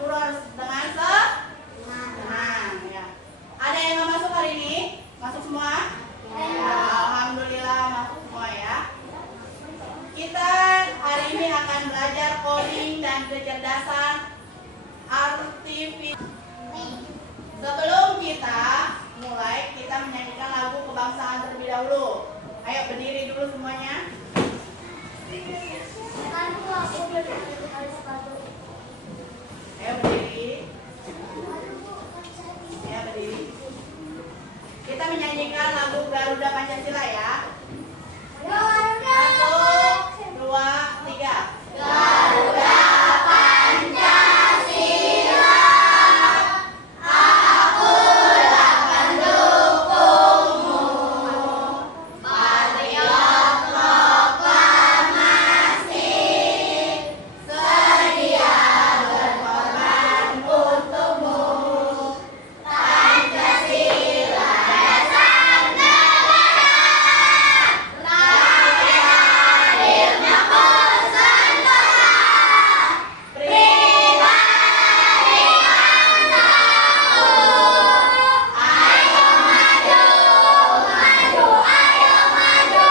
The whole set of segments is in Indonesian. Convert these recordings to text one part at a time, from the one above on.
guru harus dengan senang ya. Ada yang nggak masuk hari ini? Masuk semua? Ya, alhamdulillah masuk semua ya. Kita hari ini akan belajar coding dan kecerdasan artifisial. Sebelum kita mulai, kita menyanyikan lagu kebangsaan terlebih dahulu. Ayo berdiri dulu semuanya. Ayo berdiri. Ya berdiri. Kita menyanyikan lagu Garuda Pancasila ya. 1, 2, 3. Garuda Pancasila, akulah pendukungmu. Patriot proklamasi, sedia berkorban untukmu. Pancasila dasar negara, rakyat adilnya Nusantara. Pribadi bangsaku, ayo maju, maju, ayo maju,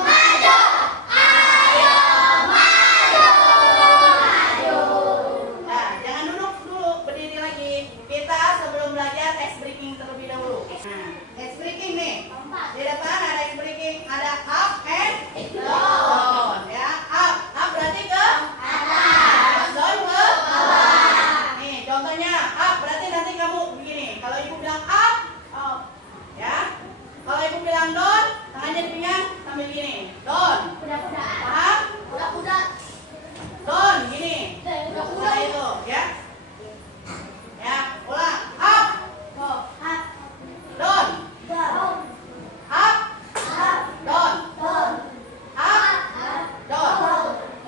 maju, ayo maju, maju. Nah, jangan duduk dulu, berdiri lagi. Kita sebelum belajar ice breaking terlebih dahulu. Nah, ice breaking nih. Di depan ada ice breaking, ada up and down. Ya, up berarti ke atas, down ke bawah. Nih, contohnya up berarti nanti kamu begini. Kalau ibu bilang up, ya. Kalau ibu bilang down, tangannya dipinggang sambil gini. Down. Paham? Down gini. Nah, itu, ya. Ya, ulang. Up. Down. Up. Down. Up. Down.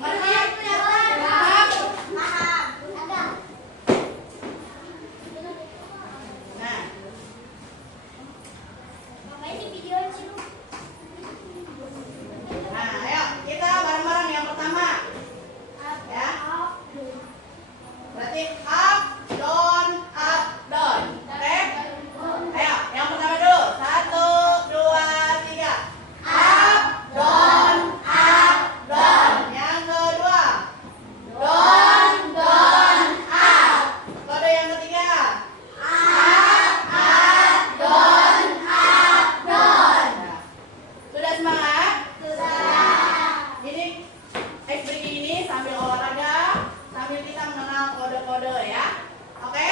Mengerti? Paham? Nah, ayo kita bareng-bareng yang pertama. Ya. Berarti up, down, down. Oke? Ayo, yang pertama dulu. 1, 2, 3. Up, down, down. Yang kedua. Down, up. Kode yang ketiga. Up, down, down. Sudah semangat? Jadi ice breaking ini sambil olahraga, sambil kita mengenal kode-kode ya. Oke?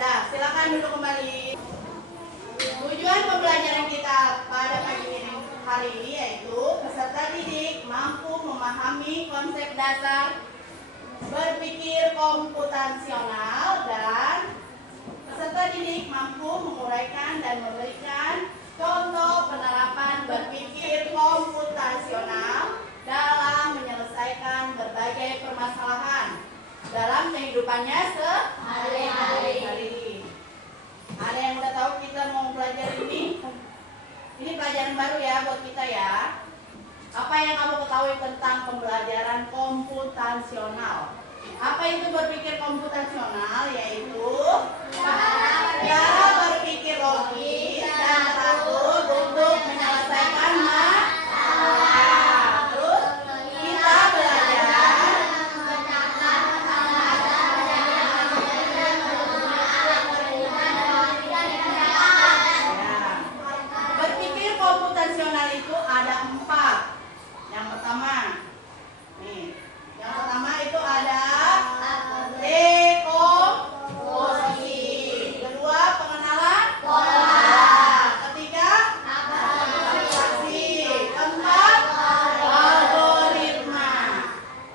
Nah, silakan duduk kembali. Tujuan pembelajaran kita pada pagi ini hari ini yaitu peserta didik mampu memahami konsep dasar berpikir komputasional dan peserta didik mampu menguraikan dan memberikan contoh penerapan berpikir komputasional dalam menyelesaikan berbagai permasalahan dalam kehidupannya sehari-hari. Ada yang udah tahu kita mau belajar ini? Ini pelajaran baru ya buat kita ya. Apa yang kamu ketahui tentang pembelajaran komputasional? Apa itu berpikir komputasional? Yaitu cara berpikir logis dan teratur untuk menyelesaikan masalah. Terus kita belajar berpikir komputasional itu ada 4. Yang pertama, nih, yang pertama itu ada dekomposisi. Kedua, pengenalan pola. Ketiga, abstraksi. Keempat, algoritma.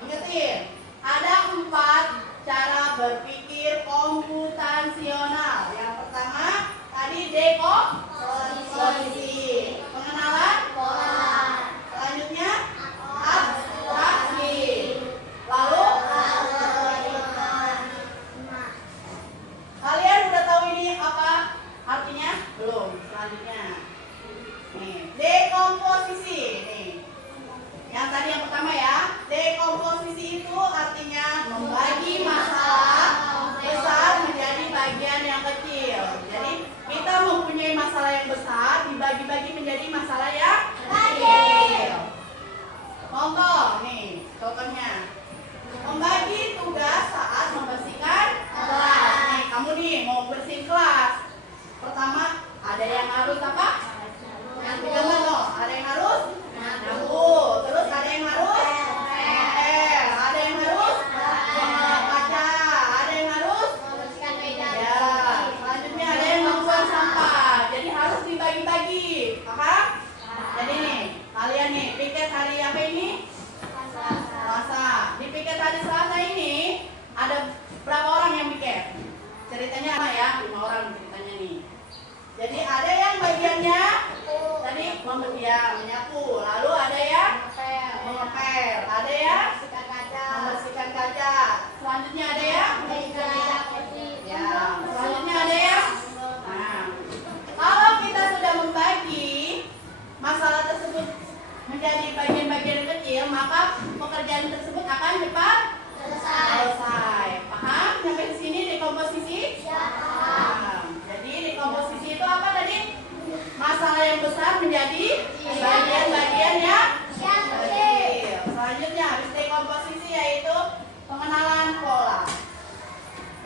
Ingetin, ada 4 cara berpikir komputasional. Yang pertama, tadi dekomposisi. Pengenalan pola. Selanjutnya abstraksi. Lalu kalian udah tahu ini apa artinya? Belum. Selanjutnya nih, dekomposisi. Nih, yang tadi yang pertama ya, dekomposisi itu artinya membagi masalah besar menjadi bagian-bagian yang kecil. Selanjutnya habis dekomposisi yaitu pengenalan pola.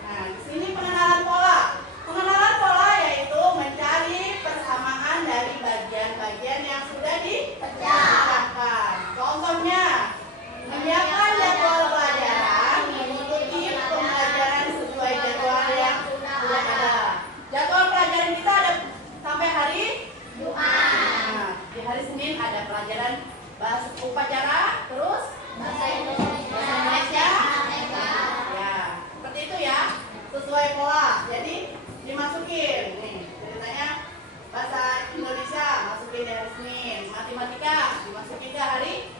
Nah, di sini pengenalan pola. Pengenalan pola yaitu mencari persamaan dari bagian-bagian yang sudah dipecahkan. Contohnya, menyiapkan jadwal pelajaran, mengikuti pembelajaran sesuai jadwal yang sudah ada. Jadwal pelajaran kita ada sampai hari Jumat. Nah, di hari Senin ada pelajaran bahasa upacara, terus bahasa Indonesia. Ya, seperti itu ya, sesuai pola. Jadi dimasukin nih ceritanya bahasa Indonesia masukin di hari Senin, matematika dimasukin ke hari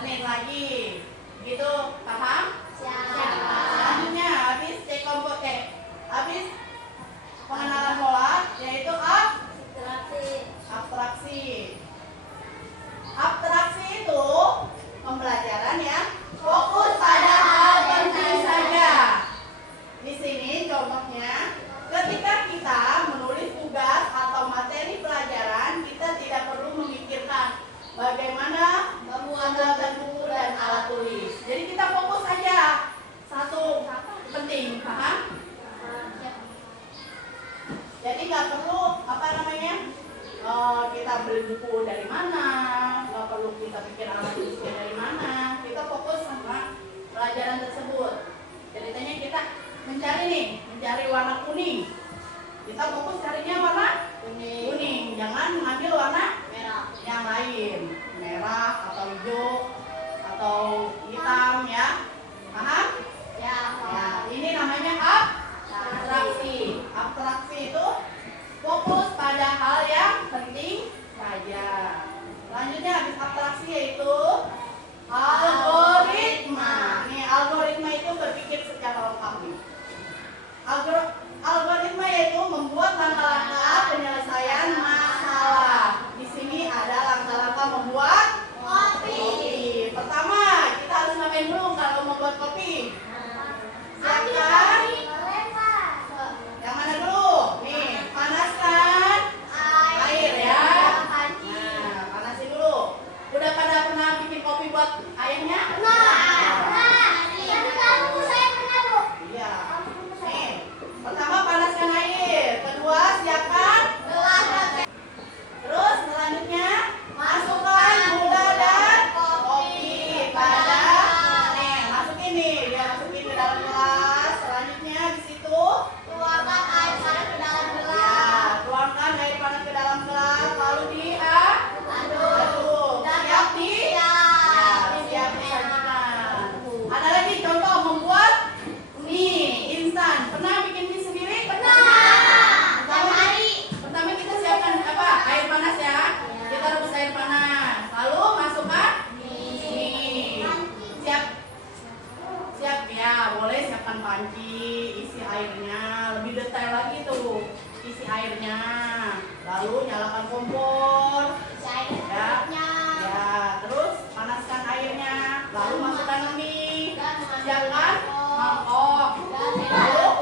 Senin lagi, gitu, paham? Selanjutnya habis habis pengenalan pola yaitu abstraksi. Abstraksi itu pembelajaran yang fokus pada hal penting saja. Di sini contohnya, ketika kita menulis tugas atau materi pelajaran, kita tidak perlu memikirkan bagaimana pembuatan buku dan alat tulis. Jadi kita fokus saja satu penting, paham? Jadi nggak perlu kita beli buku dari mana, nggak perlu kita pikir alat tulisnya dari mana. Kita fokus sama pelajaran tersebut. Ceritanya kita mencari warna kuning. Kita fokus carinya warna kuning. Jangan mengambil warna merah yang lain, merah atau hijau atau hitam ya. Paham? Ya. Ini namanya abstraksi. Abstraksi itu fokus pada hal yang penting saja. Selanjutnya habis abstraksi yaitu algoritma. Nih, algoritma itu berpikir secara lengkap nih. Algoritma yaitu membuat langkah-langkah penyelesaian masalah. Di sini ada langkah-langkah membuat kopi. Pertama, kita harus ngapain dulu kalau membuat kopi? Siapkan. Yang mana dulu? Nih, panaskan air ya. Nah, panasin dulu. Udah pada pernah bikin kopi buat ayahnya? Iya. Nih, pertama panaskan air. Kedua, siapkan gelas. Terus selanjutnya masukkan gula dan kopi pada masukin nih, dia masukin ke dalam gelas. Selanjutnya di situ tuangkan air panas ke dalam gelas. Ya, tuangkan air panas ke dalam gelas lalu diaduk. Siap disajikan. Ada lagi contoh membuat mie instan. Pernah bikin mie sendiri? Pernah. Pertama kita siapkan air panas ya. Kita rebus air panas. Lalu masukkan mie. Siap ya, boleh siapkan panci, isi airnya, lebih detail lagi tuh, isi airnya. Lalu nyalakan kompor. Ya, terus panaskan airnya, lalu masukkan mie. Siapkan mangkok. Lalu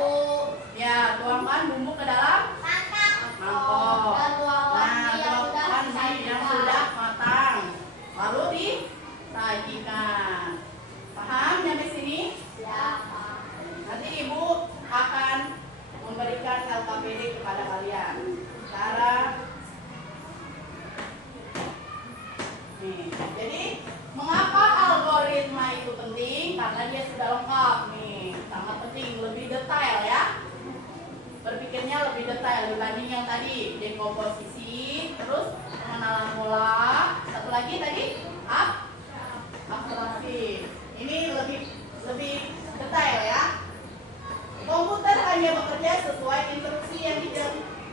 ya, tuangkan bumbu ke dalam mangkok. Nah, tuangkan mie yang sudah matang. Lalu disajikan. Paham sampai sini? Nanti ibu akan memberikan LKPD kepada kalian. Cara nih. Jadi mengapa algoritma itu penting? Karena dia sudah lengkap nih. Sangat penting, lebih detail ya. Berpikirnya lebih detail dibanding yang tadi dekomposisi, terus pengenalan pola. Satu lagi tadi abstraksi. Ini lebih detail ya. Komputer hanya bekerja sesuai instruksi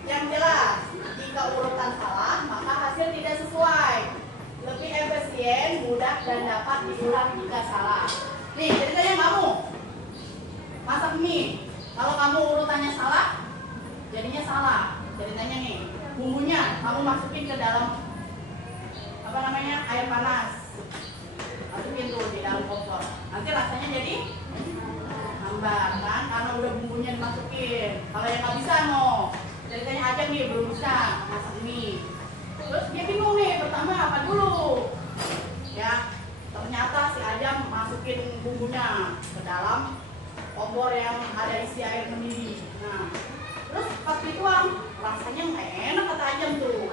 yang jelas. Jika urutan salah, maka hasil tidak sesuai. Lebih efisien, mudah dan dapat diulang jika salah. Nih, ceritanya kamu masak mie. Kalau kamu urutannya salah, jadinya salah. Ceritanya nih, bumbunya kamu masukin ke dalam air panas. Masukin tuh di dalam kompor. Nanti rasanya jadi hambar kan, karena udah bumbunya dimasukin. Kalau yang nggak bisa ceritanya aja nih belum bisa masak mie. bumbunya ke dalam obor yang ada isi air mendidih. Nah, terus pas dituang, rasanya nggak enak kata Ajeng tuh.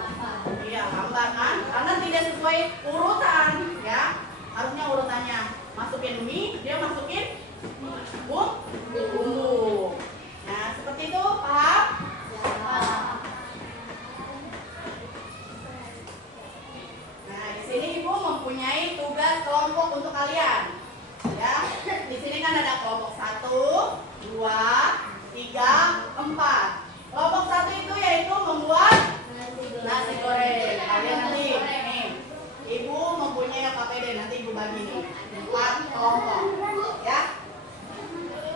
Iya, hambar kan? Karena tidak sesuai urutan, ya. Harusnya urutannya masukin mie, dia masukin bumbu. Nah, seperti itu, paham? Nah, di sini Ibu mempunyai tugas kelompok untuk kalian. Ya, di sini kan ada kelompok 1, 2, 3, 4. Kelompok 1 itu yaitu membuat nasi goreng. Kalian nanti nih, Ibu mempunyai KPD, nanti Ibu bagi nih 4 kelompok. Ya.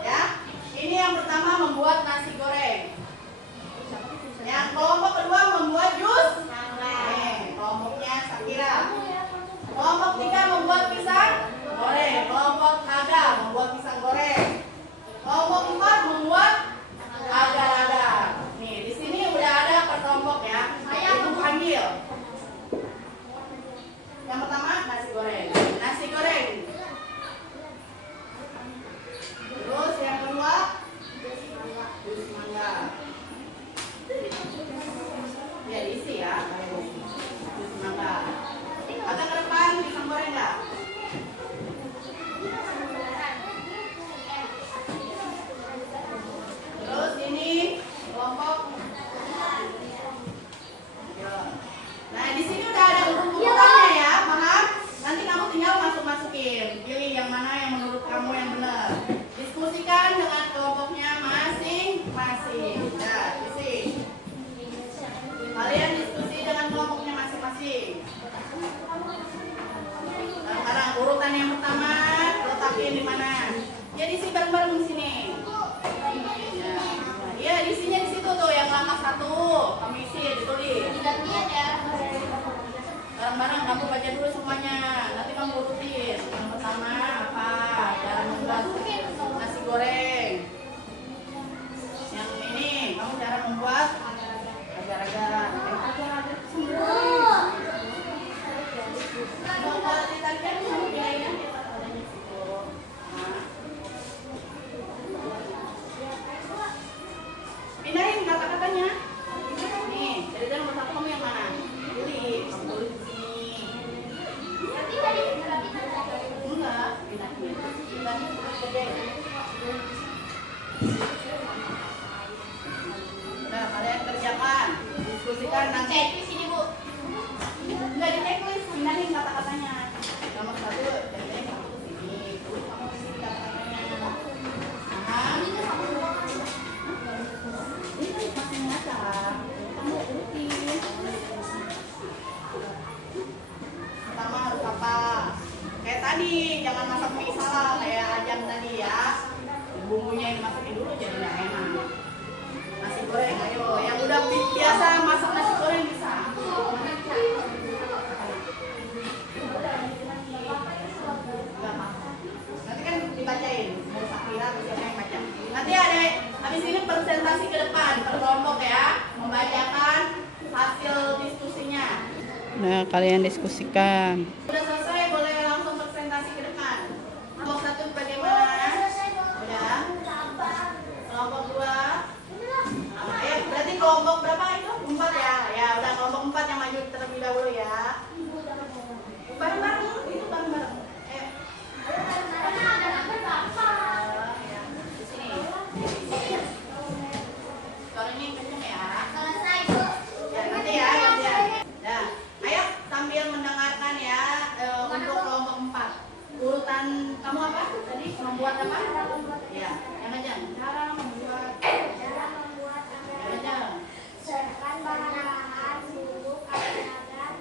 Ya. Ini yang pertama membuat nasi goreng. Yang kelompok kedua membuat jus. Kelompoknya Sakira. Kelompok 3 membuat pisang goreng. Kelompok Naga membuat pisang goreng. Kelompok 4 membuat agar-agar. Nih, di sini udah ada per kelompok ya. Ibu panggil. Yang pertama nasi goreng. Nasi goreng. Terus yang kedua jus mangga. Ya diisi ya. Jus mangga. Agak ke depan pisang goreng nggak? Terus ini kelompok. Nah di sini udah ada urutannya ya, paham? Nanti kamu tinggal masukin, pilih yang mana yang menurut kamu yang benar. Diskusikan dengan kelompoknya masing-masing. Nah, isi. Kalian diskusi dengan kelompoknya masing-masing. Sekarang urutan yang pertama letakin di mana? Ya diisi bareng-bareng di sini. Ya, isinya di situ tuh yang langkah 1. Kamu isi ditulis. Bareng-bareng kamu baca dulu semuanya. Nanti kamu urutin. Yang pertama apa? Cara membuat nasi goreng. Yang ini kamu cara membuat agar-agar. Pindahin kata-katanya. Nih, dari nomor 1 kamu yang mana? Pilih, kamu tulis di sini. Enggak, pindahin. Udah, kalian kerjakan. Diskusikan nanti. Enggak di checklist, pindahin kata-katanya. Nomor 1, pindahin kamu ke sini. Terus kamu ke sini kata-katanya. Paham? Ini kan masih ngaca. Kamu urutin. Pertama harus apa? Kayak tadi, jangan masak mie salah kayak Ajang tadi ya. Bumbunya yang dimasukin dulu jadi nggak enak. Nasi goreng, ayo. Yang udah biasa masak nasi goreng bisa. Nanti kan dibacain, mau Sakira atau siapa yang baca. Nanti ada, habis ini presentasi ke depan, per kelompok ya, membacakan hasil diskusinya. Nah, kalian diskusikan. Udah selesai, boleh langsung presentasi ke depan. Kelompok 1 bagaimana? Udah. Kelompok 2. Berarti kelompok berapa itu? 4 ya? Ya, udah kelompok 4 yang maju terlebih dahulu ya. Bareng-bareng, itu bareng-bareng. Urutan kamu apa tadi? Membuat apa? Ya, yang aja. Cara membuat serahkan bahan-bahan bumbu agar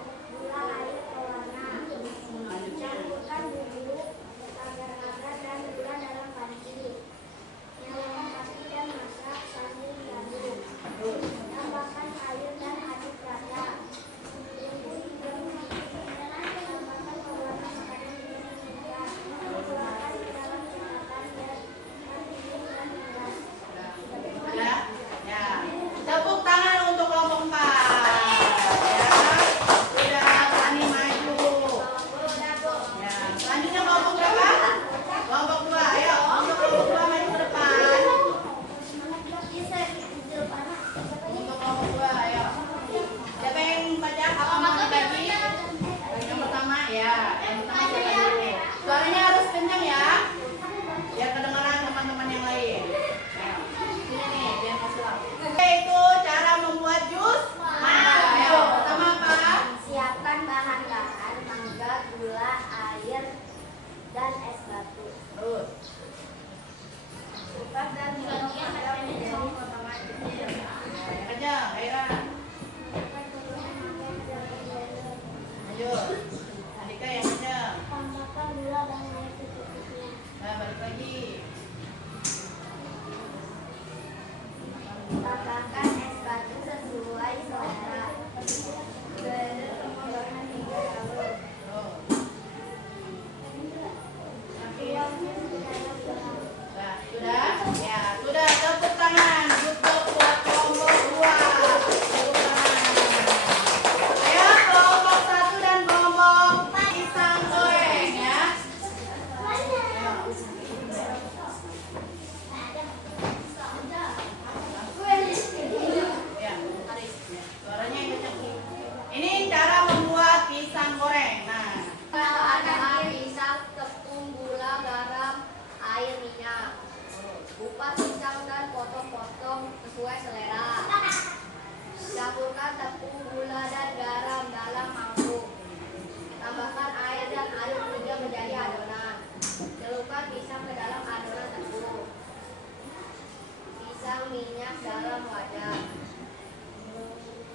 tuang minyak dalam wadah.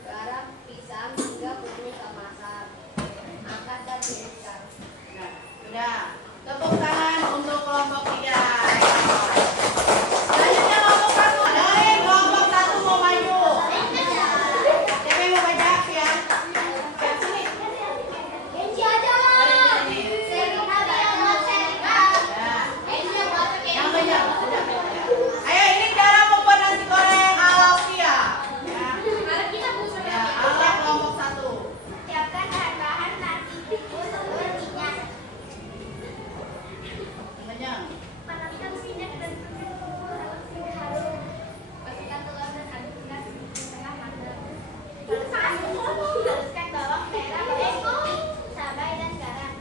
Garap pisang hingga bumbu kemasan. Angkat dan tiriskan. Nah, sudah. Tepuk tangan untuk kelompok 3. Selanjutnya kelompok 1. Dengerin, kelompok 1 mau maju. Siapa yang mau baca? Siap. Siap sini. Kenci aja. Serina biar Serina. Ya. Yang Kenci. banyak. Sudah. Ya. Ayo, ini cara membuat nasi goreng ala Sia. Ya. Ya, ala kelompok 1. Siapkan bahan-bahan nasi tikus sebelum minyak. Banyak. Panaskan minyak dan tunggu harum. Masukkan telur dan aduk hingga setengah matang. Haluskan bawang merah, bawang putih, cabai dan garam.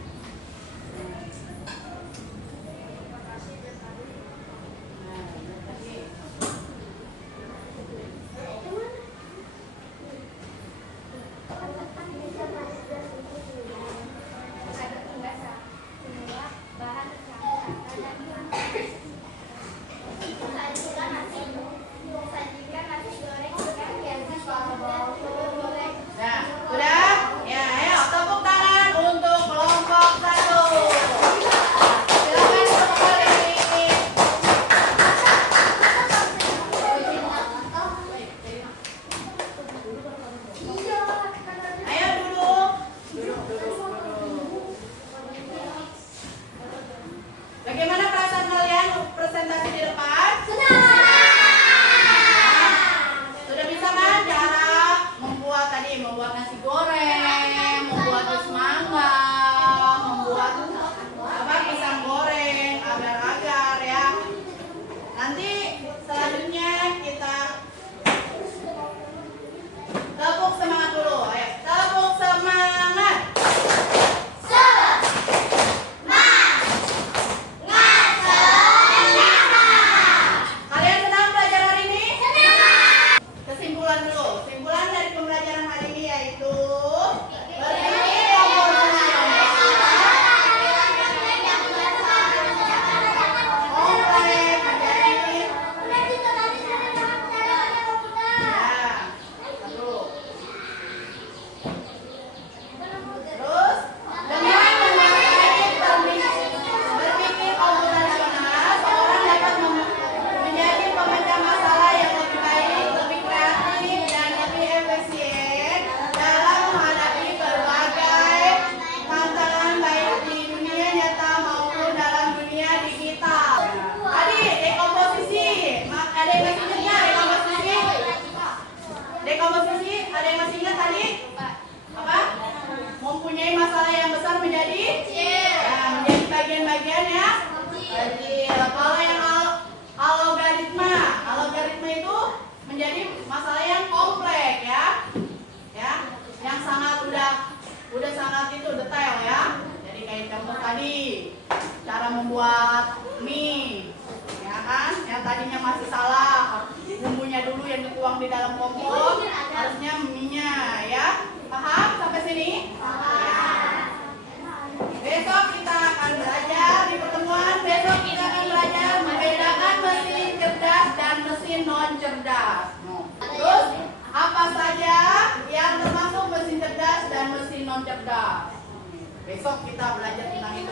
Nah, lagi. Aduk hingga semua bahan tercampur rata dan sajikan nasi goreng dengan hiasan bawang dan telur goreng. Nah, sudah? Ya, ayo tepuk tangan untuk kelompok 1. Silakan kembali. Ayo duduk. Bagaimana perasaan kalian presentasi di depan? Sudah bisa kan cara membuat nasi goreng, membuat jus mangga, membuat pisang goreng, agar-agar ya. Nanti selanjutnya kita tepuk semangat dulu. Ayo, tepuk semangat. Kalian senang belajar hari ini? Kesimpulan dulu. Kesimpulan dari pembelajaran hari ini yaitu berpikir kompleks menjadi satu. Terus dengan menguasai berpikir komputasional, seorang dapat menjadi pemecah masalah yang lebih baik, lebih kreatif, dan lebih efisien dalam menghadapi berbagai tantangan baik di dunia nyata maupun dalam dunia digital. Adik, dekomposisi. Ada yang masih ingat dekomposisi? Dekomposisi, ada yang masih ingat tadi? Apa? Mempunyai masalah yang besar menjadi? Menjadi bagian-bagian ya? Kecil. Kalau yang algoritma itu menjadi masalah yang kompleks ya. Ya, yang sangat udah sangat itu detail ya. Jadi kayak contoh tadi, cara membuat mie. Ya kan? Yang tadinya masih salah, bumbunya dulu yang dituang di dalam kompor, harusnya mie-nya ya. Paham sampai sini? Besok kita akan belajar di pertemuan. Besok kita akan belajar membedakan mesin cerdas dan mesin non cerdas. Terus apa saja yang termasuk mesin cerdas dan mesin non cerdas? Besok kita belajar tentang itu.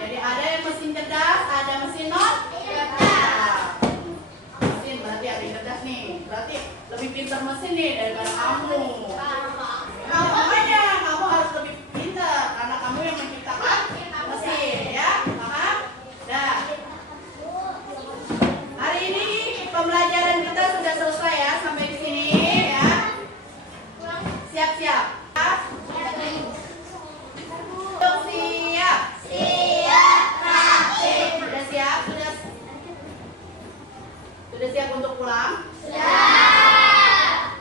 Jadi ada yang mesin cerdas, ada mesin non cerdas. Mesin berarti ada yang cerdas nih. Berarti lebih pintar mesin nih daripada kamu. Nah, makanya kamu harus lebih pintar karena kamu yang menciptakan mesin ya. Paham? Dah. Hari ini pembelajaran kita sudah selesai ya, sampai di sini ya. Siap-siap. Siap. Sudah siap? Sudah siap untuk pulang?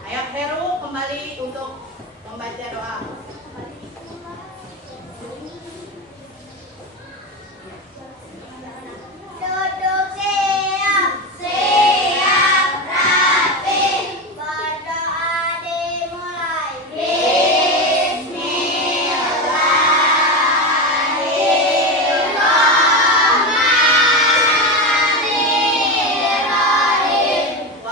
Ayo Heru kembali untuk membaca doa. Duduk siap, siap, rapi, berdoa dimulai. Bismillahirrahmanirrahim.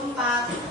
4